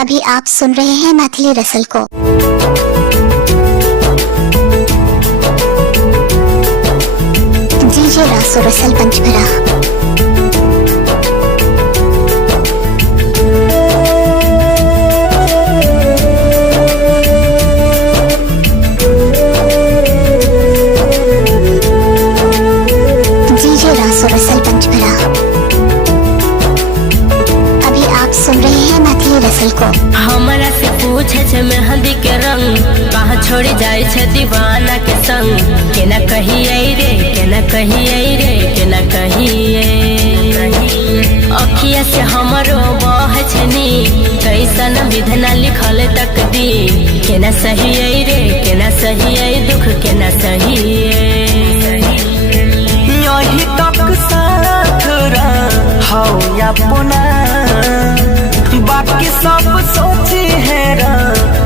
अभी आप सुन रहे हैं मैथिली रसल को। डीजे रासो रसल पंचभरा। डीजे रासो रसल पंचभरा। अभी आप सुन रहे हैं मैथिली रसल को। हमरा से पूछे छे मेहंदी के रंग, कहाँ छोड़ी जाए छे दीवाना के संग। केना कहिए रे, केना कहिए रे, केना कहिए। अखिया से हमरो बह छनी, कैसन विधना लिखल तकदीर। केना सहिए रे, केना सहिए दुख, केना सहिए। यही तक साथ रहो या पुना, बाकी सब सोची है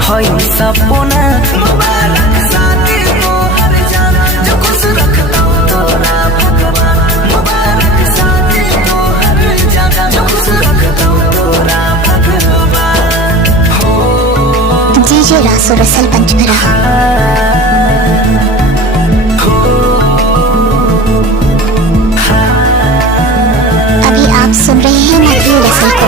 हई सपना। मुबारक शादी तोहर जाना, जो खुश रखता तोरा भगवान। मुबारक शादी तोहर जाना, जो खुश रखता तोरा भगवान। हो डीजे रासो रसल पंचभरा। अभी आप सुन रहे हैं मैथिली रसल को।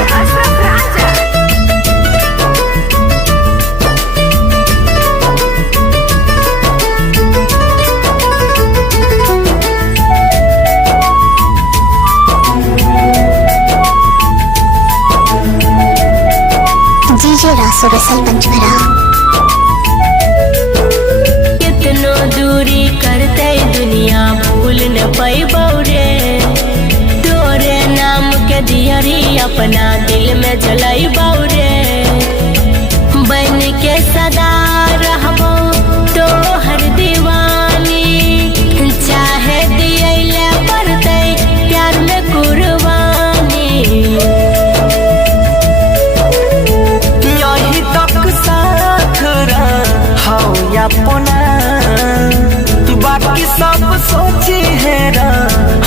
डीजे रासो रसल पंचभरा। कितनो दूरी करते दुनिया भूल न पैबौ रे। तोरे नाम के दियरी अपना दिल में जलैबौ रे। बन के सदा रहबो तोहर दीवानी, चाहे दियैले पड़ते प्यार में कुर्बानी। यही तक साथ रहो या पुना, बाकी सब सोची है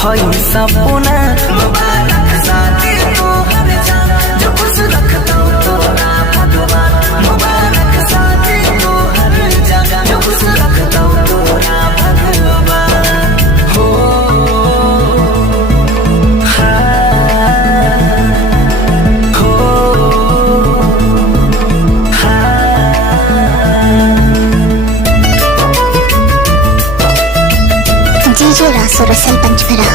हई सपना। मुबारक शादी तोहर जाना, जो खुश रखता तोरा भगवान। मुबारक शादी तोहर जाना, जो खुश रखता तोरा भगवान। हो डीजे रासो रसल पंचभरा।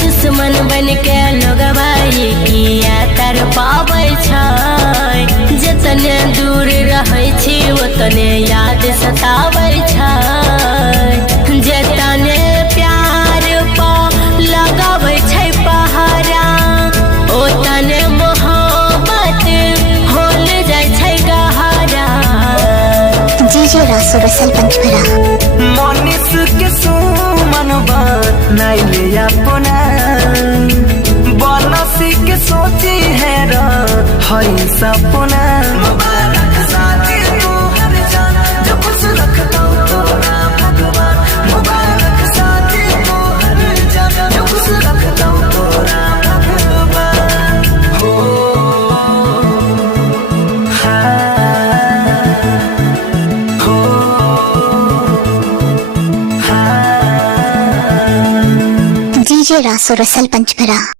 दुश्मन बन के लोगबाई किया तर पाबै छै। जतने दूर रहै छी ओतने याद सताबै छै। जतने प्यार पा लगाबै छै पहरा, ओतने मोहब्बत होल जाइ छै गहरा। डीजे रासो रसल पंचभरा। मनीष के सुमन बनाइले अपना, बनसी के सोची है हई सपना। मुबारक शादी तोहर जाना, जो खुश रखता तोरा भगवान। मुबारक शादी तोहर जाना, जो खुश रखता तोरा भगवान। हो डीजे रासो रसल पंचभरा।